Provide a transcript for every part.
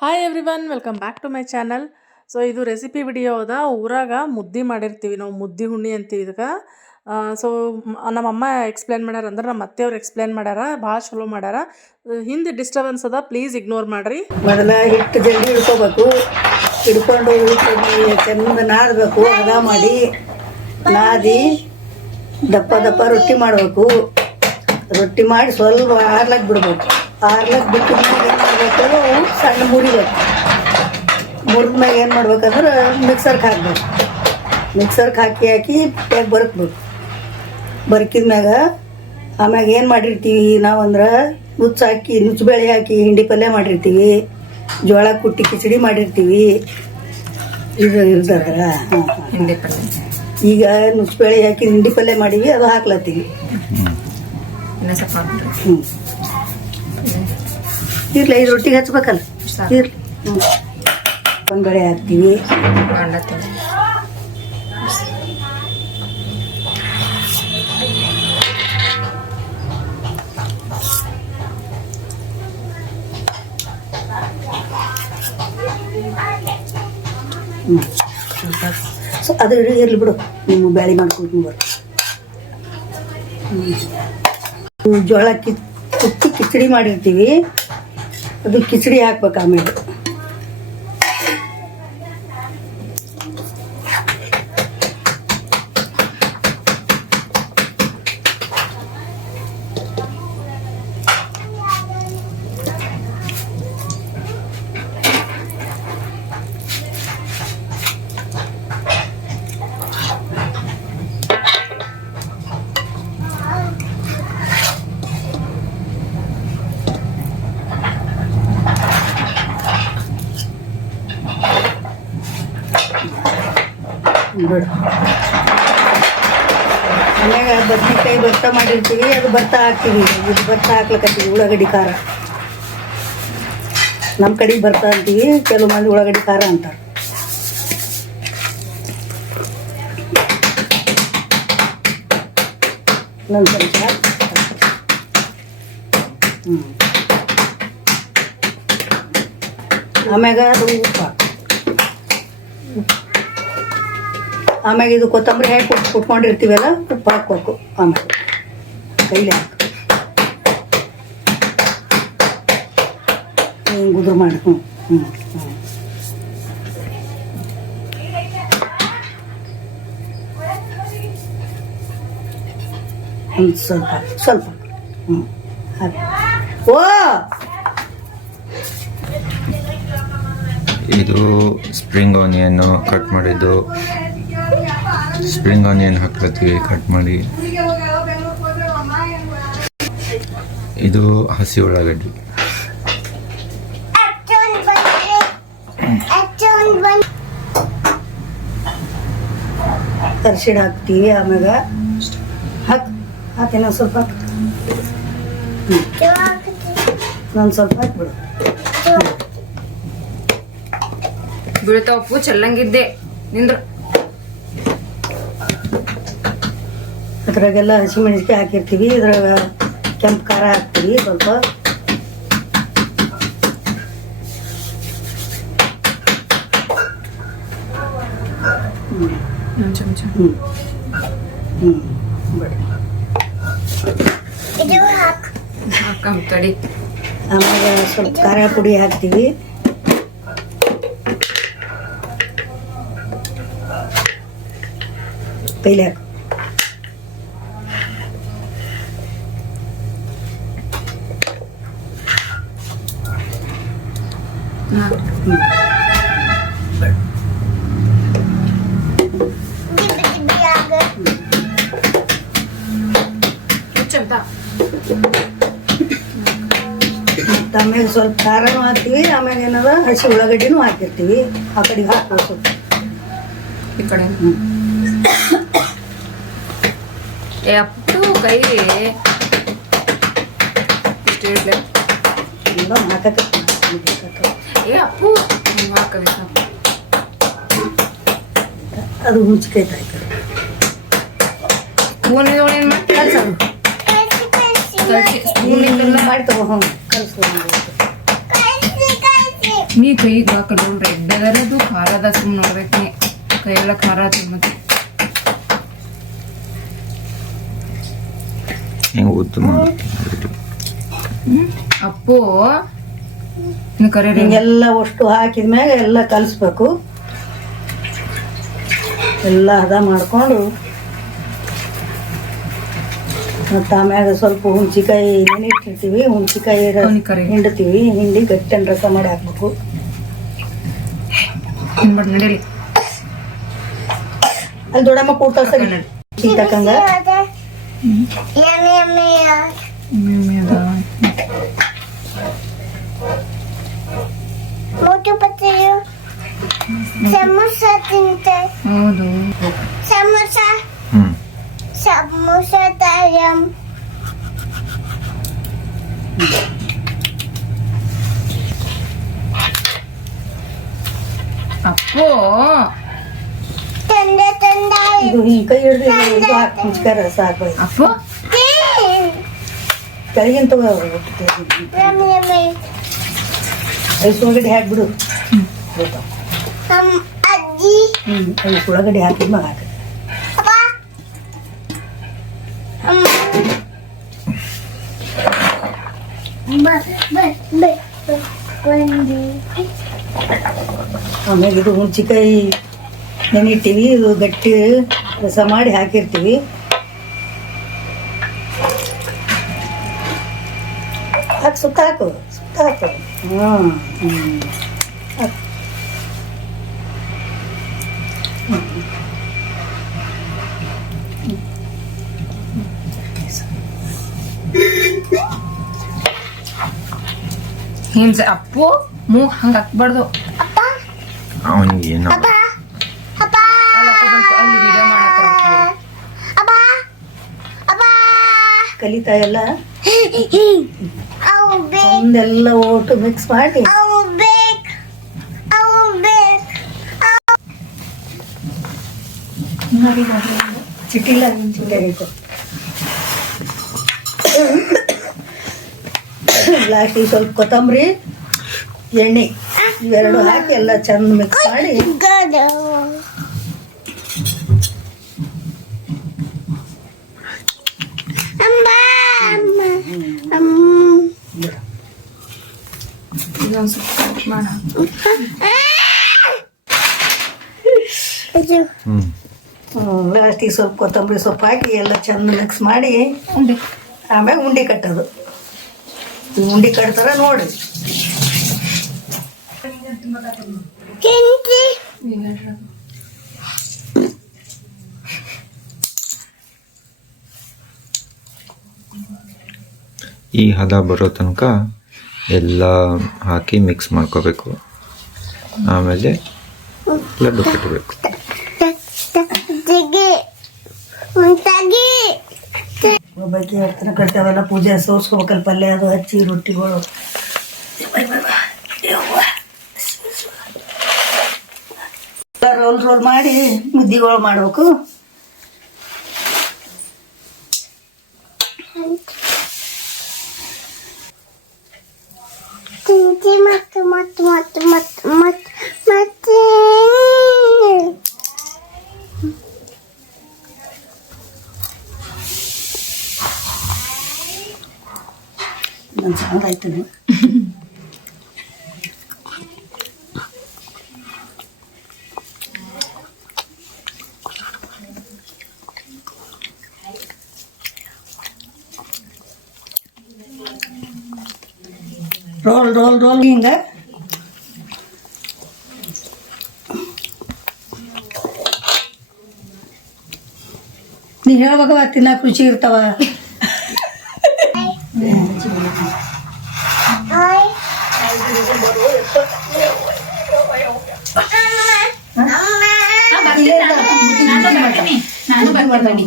Hi everyone welcome back to my channel so ಇದು recipe video ಅದ ಊರಾಗ ಮುದ್ದೆ ಮಾಡಿರ್ತೀವಿ ನಾವು, ಮುದ್ದೆ ಹುಣ್ಣಿ ಅಂತೀವಿ ಇದಕ್ಕೆ. ಸೊ ನಮ್ಮಮ್ಮ ಎಕ್ಸ್ಪ್ಲೇನ್ ಮಾಡ್ಯಾರ ಅಂದ್ರೆ ನಮ್ಮ ಅತ್ತೆಯವ್ರು ಎಕ್ಸ್ಪ್ಲೇನ್ ಮಾಡ್ಯಾರ, ಭಾಳ ಚಲೋ ಮಾಡ್ಯಾರ. ಹಿಂದೆ ಡಿಸ್ಟರ್ಬೆನ್ಸ್ ಅದ ಪ್ಲೀಸ್ ಇಗ್ನೋರ್ ಮಾಡ್ರಿ. ಮೊದಲ ಹಿಟ್ಟು ಜಲ್ದಿ ಇಟ್ಕೋಬೇಕು ಹಿಡ್ಕೊಂಡು ಚೆಂದ ನಾಡಬೇಕು ಹದ ಮಾಡಿ, ನಾದಿ, ದಪ್ಪ ದಪ್ಪ ರೊಟ್ಟಿ ಮಾಡಬೇಕು. ರೊಟ್ಟಿ ಮಾಡಿ ಸ್ವಲ್ಪ ಆರ್ಲಕ್ಕೆ ಬಿಡ್ಬೇಕು. ಆರ್ಲಕ್ಕೆ ಬಿಟ್ಟು ಏನು ಮಾಡಬೇಕು? ಸಣ್ಣ ಮುರಿಬೇಕು ಮುರಿದ ಮ್ಯಾಗ ಏನು ಮಾಡ್ಬೇಕಂದ್ರೆ ಮಿಕ್ಸರ್ಗೆ ಹಾಕ್ಬೇಕು. ಮಿಕ್ಸರ್ಗೆ ಹಾಕಿ ಹಾಕಿ ಪ್ಯಾಕ್ ಬರ್ಕ್ಬೇಕು. ಬರ್ಕಿದ ಮ್ಯಾಗ ಆಮ್ಯಾಗ ಏನು ಮಾಡಿರ್ತೀವಿ? ನಾವಂದ್ರೆ ನುಚ್ಚು ಹಾಕಿ ನುಚ್ಚುಬೇಳೆ ಹಾಕಿ ಹಿಂಡಿ ಪಲ್ಯ ಮಾಡಿರ್ತೀವಿ. ಜೋಳ ಕುಟ್ಟಿ ಕಿಚಡಿ ಮಾಡಿರ್ತೀವಿ. ಇದು ಇರ್ತಾರ ಹಾಂ ಹಿಂಡಿ ಪಲ್ಯ. ಈಗ ನುಚ್ಚುಬೇಳೆ ಹಾಕಿ ಹಿಂಡಿ ಪಲ್ಯ ಮಾಡೀವಿ ಅದು ಹಾಕ್ಲತ್ತೀವಿ. ಹ್ಞೂ ಇರ್ಲಿ ಐದು ರೊಟ್ಟಿಗೆ ಹಚ್ಬೇಕಲ್ಲ. ಇರ್ಲಿ. ಹ್ಞೂ ಬೇಳೆ ಹಾಕ್ತೀವಿ. ಹ್ಞೂ ಸೊ ಅದು ಇರಲಿ ಇರ್ಲಿ ಬಿಡು. ನಿಮ್ಮ ಬ್ಯಾಳಿ ಮಾಡ್ಕೊಂಡು ಬರ್ರಿ. ಹ್ಞೂ ಜೋಳ ಕಿತ್ತು ಕುಟ್ಟಿ ಕಿಚಡಿ ಮಾಡಿರ್ತೀವಿ. ಅದು ಕಿಚಡಿ ಹಾಕ್ಬೇಕು ಆಮೇಲೆ ಬಿಡು ಆಮ್ಯಾಗ ಬದ್ನಿಕಾಯಿ ಭತ್ತ ಮಾಡಿರ್ತೀವಿ, ಅದು ಭತ್ತ ಹಾಕ್ತೀವಿ. ಇದು ಭತ್ತ ಹಾಕ್ಲಕತ್ತೀವಿ ಉಳ್ಳಾಗಡ್ಡಿ ಖಾರ. ನಮ್ಮ ಕಡೆ ಭತ್ತ ಅಂತೀವಿ, ಕೆಲವು ಮಂದಿ ಉಳ್ಳಾಗಡ್ಡಿ ಖಾರ ಅಂತಾರೆ. ಇನ್ನೊಂದು ಸ್ವಲ್ಪ. ಹ್ಞೂ ಆಮ್ಯಾಗ ಅದು ಉಪ್ಪು. ಹಾಕು. ಆಮ್ಯಾಗ ಇದು ಕೊತ್ತಂಬರಿ ಹಾಕಿ ಕುಟ್ ಕುಟ್ಕೊಂಡಿರ್ತೀವಲ್ಲ, ಉಪ್ಪು ಹಾಕ್ಬೇಕು ಆಮೇಲೆ. ಕೈಲಿ ಹಾಕು. ಹಿಂಗೆ ಉದುರು ಮಾಡಿ. ಹ್ಞೂ ಹ್ಞೂ ಹ್ಞೂ ಸ್ವಲ್ಪ ಸ್ವಲ್ಪ. ಹ್ಞೂ ಓ! ಇದು ಸ್ಪ್ರಿಂಗ್ ಓನಿಯನ್ನು ಕಟ್ ಮಾಡಿದ್ದು. ಸ್ಪ್ರಿಂಗ್ ಆನಿಯನ್ ಹಾಕ್ಲತ್ತೀವಿ ಕಟ್ ಮಾಡಿ. ಇದು ಹಸಿ ಉಳ್ಳಾಗಡ್ಡಿ. ಅರ್ಶಿಣ ಹಾಕ್ತೀವಿ ಆಮ್ಯಾಗ. ಹಾಕ್ ಹಾಕಿ ನಾನು ಸ್ವಲ್ಪ ನಾನು ಸ್ವಲ್ಪ ಹಾಕ್ಬಿಡು. ಬೀಳ್ತಾವ ಉಪ್ಪು ಚೆಲ್ಲಂಗಿದ್ದೆ ನಿಂದ್ರು. ಅದ್ರಾಗೆಲ್ಲ ಹಸಿಮೆಣಸಿಕಾಯಿ ಹಾಕಿರ್ತೀವಿ ಇದ್ರಾಗ ಕೆಂಪು ಖಾರ ಹಾಕ್ತೀವಿ ಸ್ವಲ್ಪ. ಒಂದ್ ಚಮಚ ಹ್ಞೂ ಹ್ಞೂ ಬಿಡಿ ಹಾಕಂ. ತಡಿ. ಆಮೇಲೆ ಸ್ವಲ್ಪ ಖಾರ ಪುಡಿ ಹಾಕ್ತೀವಿ. ಪೈಲೆ ಹಾಕು. ಹಾಕ್. ಮುಚ್ಚಂತ ಮತ್ತು ಆಮೇಲೆ ಸ್ವಲ್ಪ ಖಾರನೂ ಹಾಕ್ತೀವಿ ಆಮೇಲೆ ಏನದ ಹಸಿ ಉಳ್ಳಾಗಡ್ಡಿನೂ ಹಾಕಿರ್ತೀವಿ. ಆ ಕಡೆಗೆ ಹಾಕೋ ಸ್ವಲ್ಪ. ಈ ಕಡೆ? ಏ ಅಪ್ಪು ಕೈ. ಇಷ್ಟು ಹಾಕಕ್ಕೆ ಅಪ್ಪು ಹಿಂಗ್ ಹಾಕಬೇಕು ಅದು ಹುಂಚಿಕಾಯಿ ಆಯ್ತು ಸ್ಪೂನ್ ಏನ್ ಮಾಡಿ ಕಲ್ಸೋದು ಸ್ಪೂನ್ ಮಾಡಿ ತಗೋ ಹ್ಞೂ ಕಲ್ಸ್ಕೊಂಡು ನೀ ಕೈಗೆ ಹಾಕಲು ರೆಡ್ ಅದರದು ಖಾರದ ಸುಮ್ಮನೆ ನೋಡ್ಬೇಕು ನೀ ಕೈಯೆಲ್ಲ ಖಾರ ತಿನ್ನೋದು ಹಿಂಗೆ ಉದ್ದು ಮಾಡ್ತೀನಿ ಅಪ್ಪು ನೀನು ಕರೆ ಹಿಂಗೆಲ್ಲ ಅಷ್ಟು ಹಾಕಿದ ಮ್ಯಾಗ ಎಲ್ಲ ಕಲಸ್ಬೇಕು. ಎಲ್ಲ ಹದ ಮಾಡ್ಕೊಂಡು ಮತ್ತು ಆಮ್ಯಾಗ ಸ್ವಲ್ಪ ಹುಣ್ಸಿಕಾಯಿ ನೆನಿಟ್ಟಿರ್ತೀವಿ ಹುಣ್ಸಿಕಾಯಿ ಹಿಂಡ್ತೀವಿ ಹಿಂಡಿ ಗಟ್ಟಿನ ರಸ ಮಾಡಿ ಹಾಕ್ಬೇಕು. ಅಲ್ಲಿ ದೊಡ್ಡಮ್ಮ ಕೂಟ ಸರಿ. Semusa cincin. Aduh. Semusa. Hmm. Semusa tayam. Apa? Tanda tanda. Ibu ini kayu ini buat muka rasa apa? Apa? Tin. Kalian tuh apa? Ramai ramai. Esok. Betul. ಅಜ್ಜಿ. ಹ್ಮ್ ಅಯ್ಯೋ ಉಳ್ಳಾಗಡ್ಡಿ ಹಾಕಿದ್ ಮಗ ಹಾಕಿದ ಆಮೇಲೆ ಇದು ಹುಣಸಿಕಾಯಿ ನೆನಿಟ್ಟಿವಿ ಇದು ಗಟ್ಟಿ ರಸ ಮಾಡಿ ಹಾಕಿರ್ತೀವಿ. ಹಾಕಿ ಸುತ್ತ ಹಾಕು ಸುತ್ತ ಹಾಕು. ಹ್ಞೂ ಹ್ಞೂ ಹಿಂಜ ಅಪ್ಪು ಮೂ ಹಂಗ ಹಾಕ್ಬಾರ್ದು. ಅವನಿಗೆ ಏನು ಕಲಿತಾ ಎಲ್ಲ? ಒಂದೆಲ್ಲ ಓಟು ಮಿಕ್ಸ್ ಮಾಡಿ? ಚಿಟಿಲ್ಲ ಚಿಟಿಬೇಕು ಲಾಸ್ಟಿಗೆ ಸ್ವಲ್ಪ ಕೊತ್ತಂಬರಿ, ಎಣ್ಣೆ ಇವೆರಡು ಹಾಕಿ ಎಲ್ಲ ಚಂದ ಮಿಕ್ಸ್ ಮಾಡಿ. ಲಾಸ್ಟಿಗೆ ಸ್ವಲ್ಪ ಕೊತ್ತಂಬರಿ ಸೊಪ್ಪು ಹಾಕಿ ಎಲ್ಲ ಚಂದ ಮಿಕ್ಸ್ ಮಾಡಿ. ಆಮ್ಯಾಗ ಉಂಡೆ ಕಟ್ಟೋದು. ಉಂಡೆ ಕಟ್ತಾರ ನೋಡಿ. Kinky. ಈ ಹದ ಬರೋ ತನಕ ಎಲ್ಲ ಹಾಕಿ ಮಿಕ್ಸ್ ಮಾಡ್ಕೋಬೇಕು. ಆಮೇಲೆ ಲಡ್ಡು ಕಟ್ಟಬೇಕು ಒಬ್ಬಾಕಿ ಹೇಳ್ತಾನೆ ಅವೆಲ್ಲ ಪೂಜೆ ಸೋಸ್ಕೋಬೇಕಲ್ಲ ಪಲ್ಯ ಅದು ಹಚ್ಚಿ ರೊಟ್ಟಿಗಳು. ರೋಲ್ ರೋಲ್ ಮಾಡಿ ಮುದ್ದಿಗಳು ಮಾಡ್ಬೇಕು. ನನ್ನ ಸಾಂಗ್ ಆಯ್ತಾನೆ ರೋಲ್ ರೋಲ್ ರೋಲ್ ಹಿಂಗ ನೀ ಹೇಳ್ಬೇಕವ ತಿನ್ನಕ್ಕೆ ರುಚಿ ಇರ್ತಾವ ಬನ್ನಿ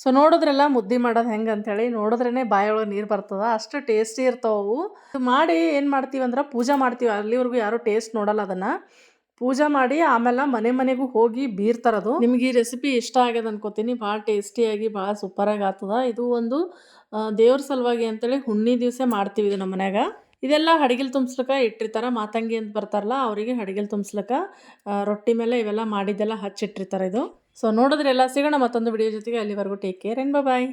ಸೊ ನೋಡಿದ್ರೆಲ್ಲ ಮುದ್ದೆ ಮಾಡೋದು ಹೆಂಗೆ ಅಂತೇಳಿ ನೋಡಿದ್ರೇ ಬಾಯೊಳಗೆ ನೀರು ಬರ್ತದ, ಅಷ್ಟು ಟೇಸ್ಟಿ ಇರ್ತಾವು ಮಾಡಿ ಏನು ಮಾಡ್ತೀವಿ ಅಂದ್ರೆ ಪೂಜೆ ಮಾಡ್ತೀವಿ, ಅಲ್ಲಿವರೆಗೂ ಯಾರು ಟೇಸ್ಟ್ ನೋಡಲ್ಲ ಅದನ್ನು. ಪೂಜೆ ಮಾಡಿ ಆಮೇಲೆ ಮನೆ ಮನೆಗೂ ಹೋಗಿ ಬೀರ್ತಾರದು ನಿಮ್ಗೆ ಈ ರೆಸಿಪಿ ಇಷ್ಟ ಆಗ್ಯದ ಅನ್ಕೋತೀನಿ. ಭಾಳ ಟೇಸ್ಟಿಯಾಗಿ ಭಾಳ ಸೂಪರಾಗಿ ಆಗ್ತದ. ಇದು ಒಂದು ದೇವ್ರ ಸಲುವಾಗಿ ಅಂತೇಳಿ ಹುಣ್ಣಿ ದಿವಸ ಮಾಡ್ತೀವಿ ಇದು ನಮ್ಮ ಮನ್ಯಾಗ. ಇದೆಲ್ಲ ಹಡಗಿಲ್ ತುಂಬಿಸ್ಲಿಕ್ಕೆ ಇಟ್ಟಿರ್ತಾರೆ. ಮಾತಂಗಿ ಅಂತ ಬರ್ತಾರಲ್ಲ, ಅವರಿಗೆ ಹಡಗಿಲ್ ತುಂಬಿಸ್ಲಿಕ್ಕೆ ರೊಟ್ಟಿ ಮೇಲೆ ಇವೆಲ್ಲ ಮಾಡಿದ್ದೆಲ್ಲ ಹಚ್ಚಿಟ್ಟಿರ್ತಾರೆ ಇದು. ಸೊ ನೋಡಿದ್ರೆ ಎಲ್ಲ ಸಿಗೋಣ ಮತ್ತೊಂದು ವಿಡಿಯೋ ಜೊತೆಗೆ. ಅಲ್ಲಿವರೆಗೂ ಟೇಕ್ ಕೇರ್ ಆ್ಯಂಡ್ ಬಾಯ್